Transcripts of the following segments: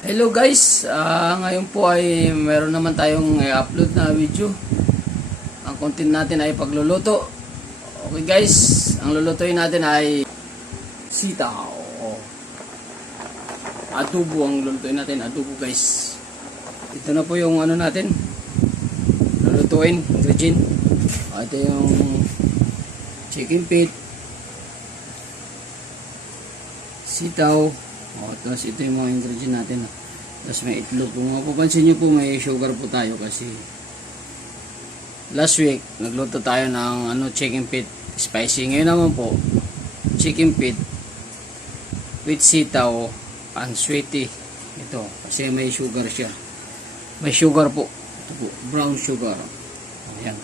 Hello guys, ngayon po ay meron naman tayong upload na video. Ang content natin ay pagluluto. Okay guys, ang lulutuin natin ay sitaw. Adobo ang lulutuin natin, adobo guys. Ito na po yung ano natin, lulutuin, ingredient. Ito yung chicken feet, sitaw. Tapos ito yung mga ingredient natin. Tapos may itlog. Kung mapapansin nyo po, may sugar po tayo kasi last week nagluto tayo ng chicken feet spicy. Ngayon naman po, chicken feet with sitaw and sweetie. Ito kasi may sugar siya. May sugar po. Ito po, brown sugar. Ayan.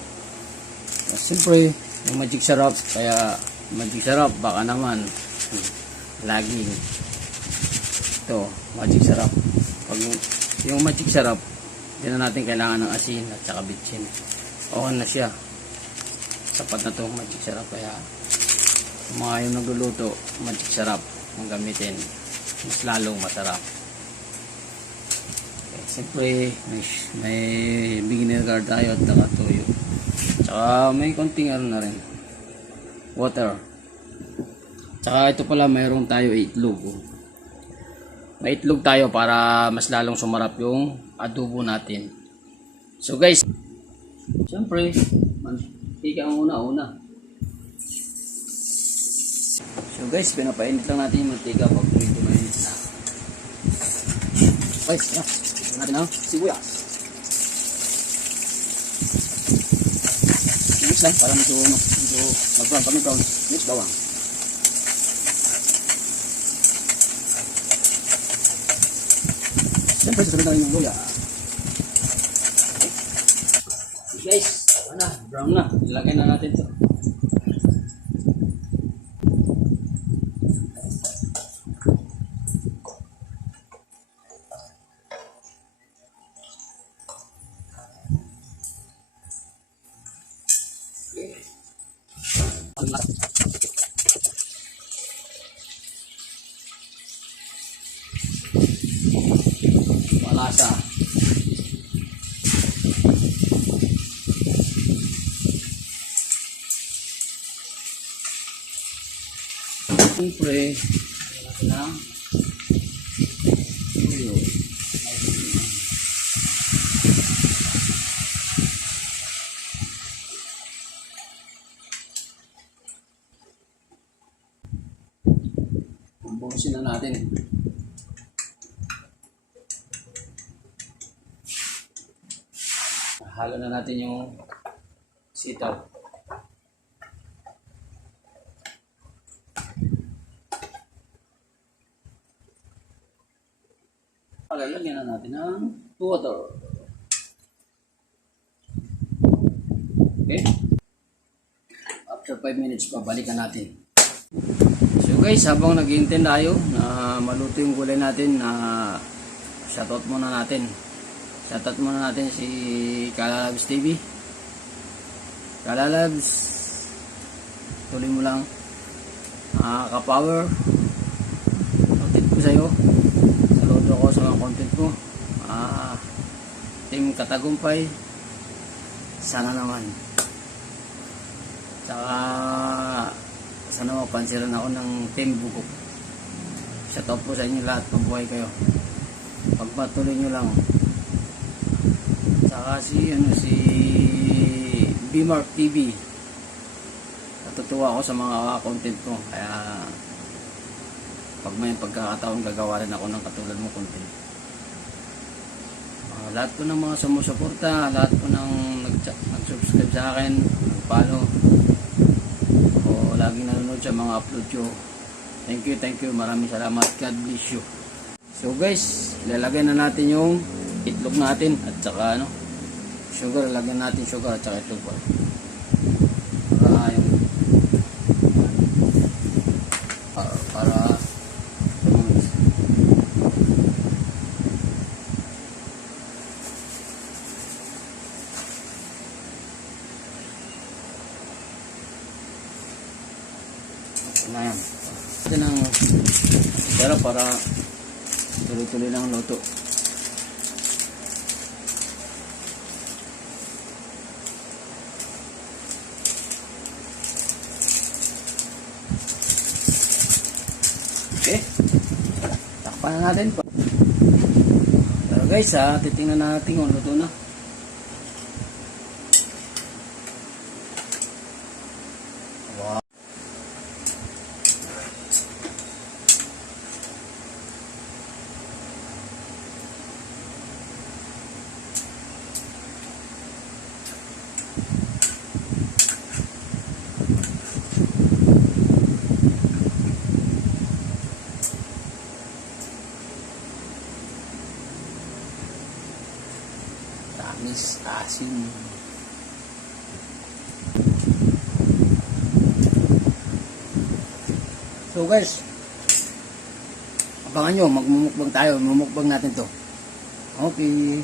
Tapos siyempre yung magic sarap. Kaya magic sarap baka naman laging ito, magic sarap. Pag yung magic sarap, hindi na natin kailangan ng asin at saka bitchin. Okay na siya. Sapat na to magic sarap. Kaya mga yung nagluluto, magic sarap ang gamitin. Mas lalong masarap. Okay, siyempre, may beginner guard tayo at saka toyo. Tsaka may konting na rin. Water. Tsaka ito pala, mayroong tayo itlog. May itlog tayo para mas lalong sumarap yung adobo natin. So guys, siyempre, mantika ang una. So guys, pinapainit lang natin yung mantika pag mainit na. Guys, yan natin ang sibuyas. Mix lang para medyo mag-brown. Pag mag-brown, mix bawang. Siyempre, susunod na rin yung luya. Okay. Guys, brown na. Ilagay na natin ito. Malasa. Siyempre, ng tuyo. Bumusin na natin. Halo na natin yung sitaw. Lalagyan na natin ng water. Okay? After 5 minutes, babalikan natin. So guys, habang nag-intend tayo na maluto yung gulay natin, shoutout muna natin. Shoutout muna natin si Kalalabs TV. Kalalabs, tuloy mo lang. Ka-power. Content ko sa'yo. Saludo ako sa mga content ko. Team Katagumpay. Sana naman. Tsaka sana mapansiran ako ng Team Bugok. Shoutout po sa inyo lahat. Mabuhay kayo. Pagpatuloy nyo lang. Saka si Bmark TV, natutuwa ako sa mga content ko, kaya pag may pagkakataon gagawa rin ako ng katulad mo content. Lahat po ng mga sumusuporta, lahat po ng nag-subscribe sa akin, nag-follow o laging nanonood sa mga upload ko, thank you, maraming salamat. God bless you. So guys, ilalagay na natin yung itlog natin at saka sugar. Lagyan natin sugar at saka itlog para ito na yan. Ito ng para tuloy ng luto. Okay. Takpan na natin po. Pero guys, titingnan natin kung luto na. Wow. Tamis, asin. So guys, abangan nyo, magmumukbang tayo. Mumukbang natin to. Okay.